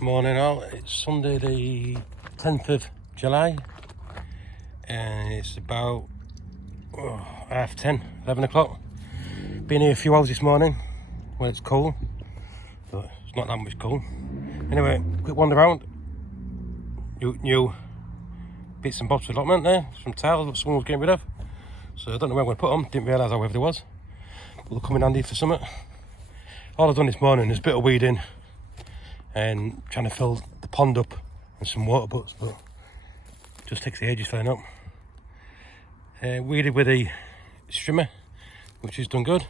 Morning all, it's Sunday the 10th of July and it's about 11 o'clock. Been here a few hours this morning when it's cool, but it's not that much cool. Anyway, quick wander around. New bits and bobs for allotment there, some towels that someone was getting rid of. So I don't know where I'm going to put them, didn't realise how heavy they was. But they'll come in handy for summer. All I've done this morning is a bit of weeding and trying to fill the pond up and some water butts, but just takes the ages filling up. Weeded with a strimmer, which has done good.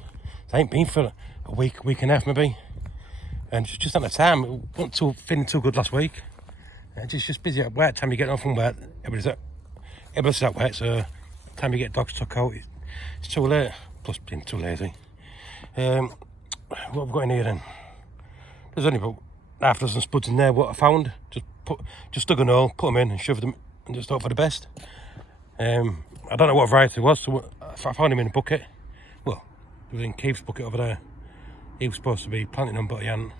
I ain't been for a week and a half maybe, and just at the time, it wasn't feeling too good last week. Just busy at work. Time you get off from work, everybody's at work, so time you get dogs took out, it's too late. Plus being too lazy. What have we got in here then? There's only about half a dozen spuds in there. What I found, just dug a hole, put them in, and shoved them, and just hope for the best. I don't know what variety it was, so I found him in a bucket. Well, it was in Keith's bucket over there. He was supposed to be planting them, but he hadn't.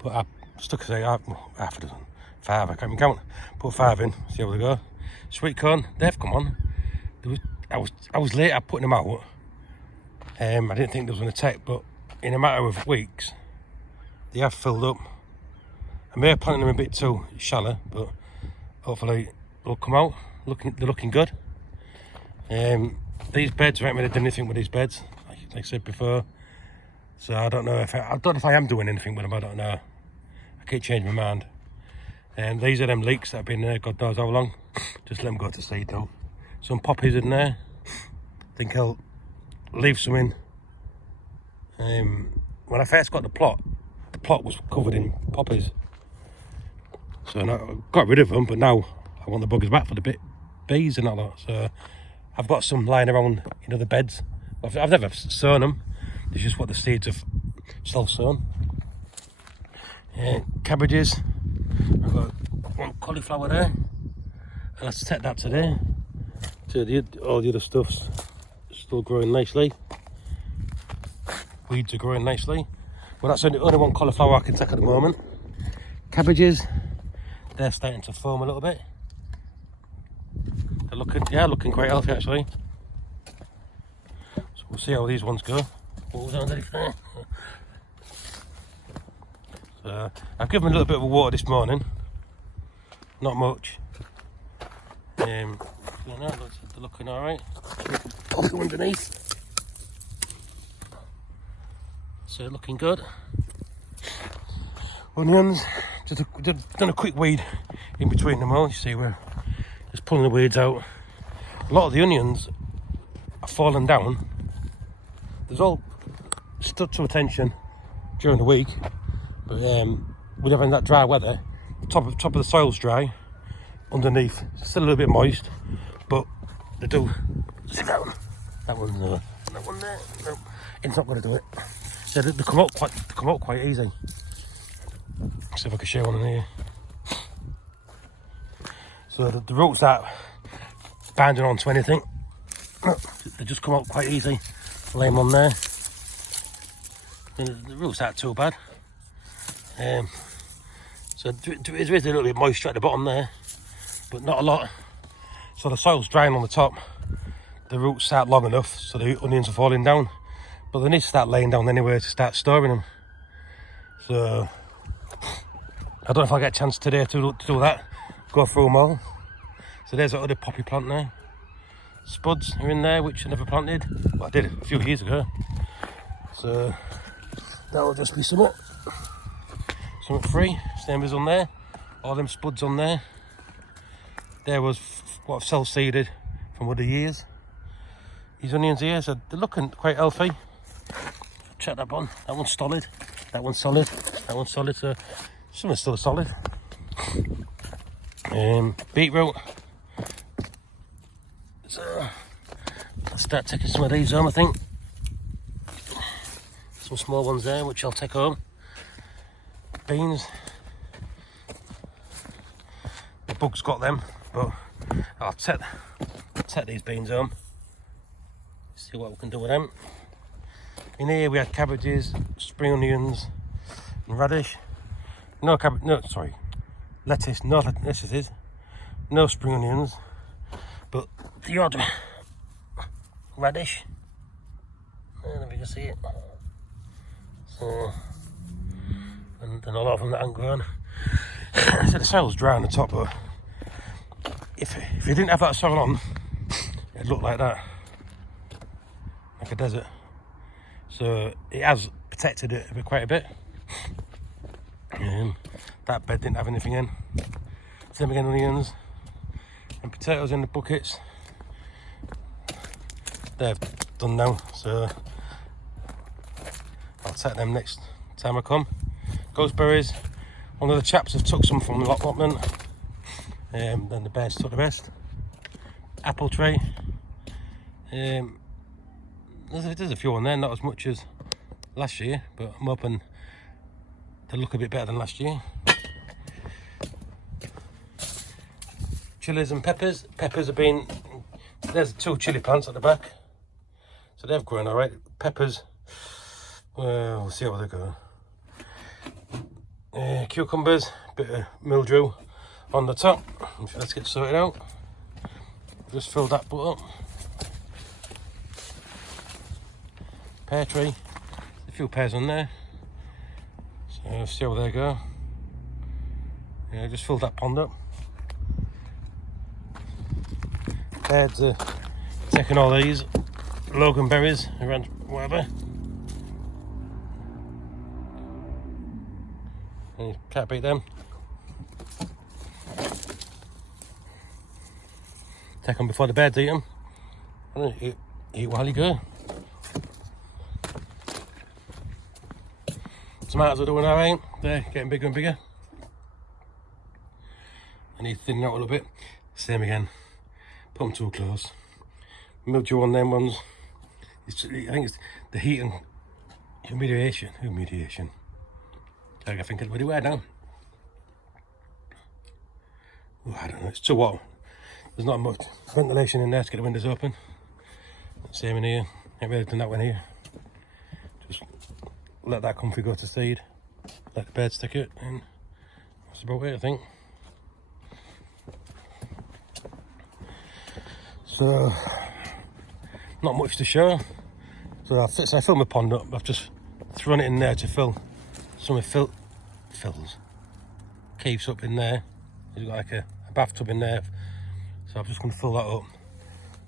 But I stuck half a dozen, 5. I can't even count. Put 5 in, see how they go. Sweet corn, they've come on. I was late at putting them out. I didn't think they was going to take, but in a matter of weeks, they have filled up. I may have planted them a bit too shallow, but hopefully they'll come out. They're looking good. These beds, I haven't really done anything with these beds, like I said before. So I don't know if I am doing anything with them. I don't know. I keep changing my mind. These are them leeks that have been there God knows how long. Just let them go to seed though. Some poppies in there. I think I'll leave some in. When I first got the plot was covered in poppies. So I got rid of them, but now I want the buggers back for the bees and all that. So I've got some lying around in other beds. I've never sown them. It's just what the seeds have self-sown. Cabbages. I've got one cauliflower there. And let's take that today. All the other stuff's still growing nicely. Weeds are growing nicely. Well, that's only one cauliflower I can take at the moment. Cabbages, they're starting to foam a little bit. They're looking quite healthy actually. So we'll see how these ones go. What was underneath there? So I've given them a little bit of water this morning. Not much. They're looking alright. Pop them underneath. So looking good. Onions, just done a quick weed in between them all. You see, we're just pulling the weeds out. A lot of the onions are falling down. There's all stood to attention during the week, but with having that dry weather, top of the soil's dry. Underneath, still a little bit moist, but they do sit down. That one there. No, it's not going to do it. So they come out quite easy. See if I can show one in here. So the roots aren't bounding onto anything. They just come out quite easy. Lay them on there. And the roots aren't too bad. So there is a little bit of moisture at the bottom there, but not a lot. So the soil's drying on the top. The roots start long enough so the onions are falling down. But they need to start laying down anyway to start storing them. So I don't know if I'll get a chance today to do that. Go through them all. So there's that other poppy plant there. Spuds are in there, which I never planted. Well, I did a few years ago. So that'll just be something free. Same as on there. All them spuds on there. There was what I've self-seeded from other years. These onions here, so they're looking quite healthy. Check that one. That one's solid. That one's solid. That one's solid. So some are still solid. Beetroot. So I'll start taking some of these home, I think. Some small ones there, which I'll take home. Beans. The bugs got them, but I'll take these beans home. See what we can do with them. In here we had cabbages, spring onions and radish. no cabbage, no, sorry, lettuce, no lettuces, no spring onions, but the odd radish. I don't know if you can see it. So, and a lot of them that aren't grown. So the soil's dry on the top, but if you didn't have that soil on, it'd look like that, like a desert. So it has protected it quite a bit. That bed didn't have anything in. Same again, onions and potatoes in the buckets. They're done now, so I'll take them next time I come. Gooseberries, one of the chaps have took some from the allotment, then the bears took the rest. Apple tree, there's a few on there, not as much as last year, but I'm hoping they look a bit better than last year. Chilies and peppers. Peppers have been, there's 2 chili plants at the back, so they've grown alright. Peppers, well, we'll see how they go. Cucumbers, bit of mildew on the top. Let's get sorted out. Just filled that butt up. Pear tree, a few pears on there, so see how they go. Yeah, just filled that pond up. Birds are taking all these Logan berries around whatever. And you can't beat them. Take them before the birds eat them. Eat while you go. Tomatoes are doing alright. They're getting bigger and bigger. I need to thin out a little bit. Same again. Put them too close. Mildew on them ones. I think it's the heat and humidation. I think it's really weird now. Oh, I don't know, it's too hot. There's not much ventilation in there to get the windows open. Same in here. Ain't really done that one here. Just let that comfy go to seed. Let the birds stick it, and that's about it, I think. So, not much to show. So I filled my pond up. I've just thrown it in there to fill some of fills. Keeps up in there. There's got like a bathtub in there. So I'm just going to fill that up.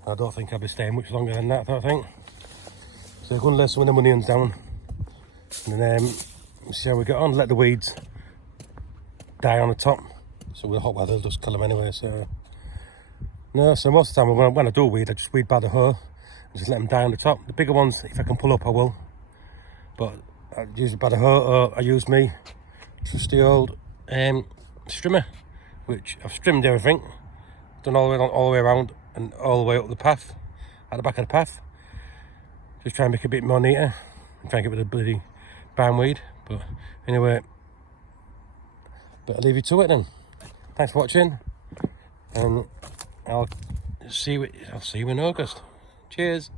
I don't think I'll be staying much longer than that, I think. So I'm going to lay some of the onions down. And then see how we get on. Let the weeds die on the top. So with the hot weather, they'll just kill them anyway. So no, so most of the time when I do weed, I just weed by the hoe and just let them die on the top. The bigger ones, if I can pull up, I will. But I use it by the hoe, or I use me trusty old strimmer, which I've strimmed everything, done all the way around and all the way up the path, at the back of the path. Just try and make it a bit more neater and try and get rid of the bloody bindweed. But anyway, better leave you to it then. Thanks for watching, and I'll see you in August. Cheers.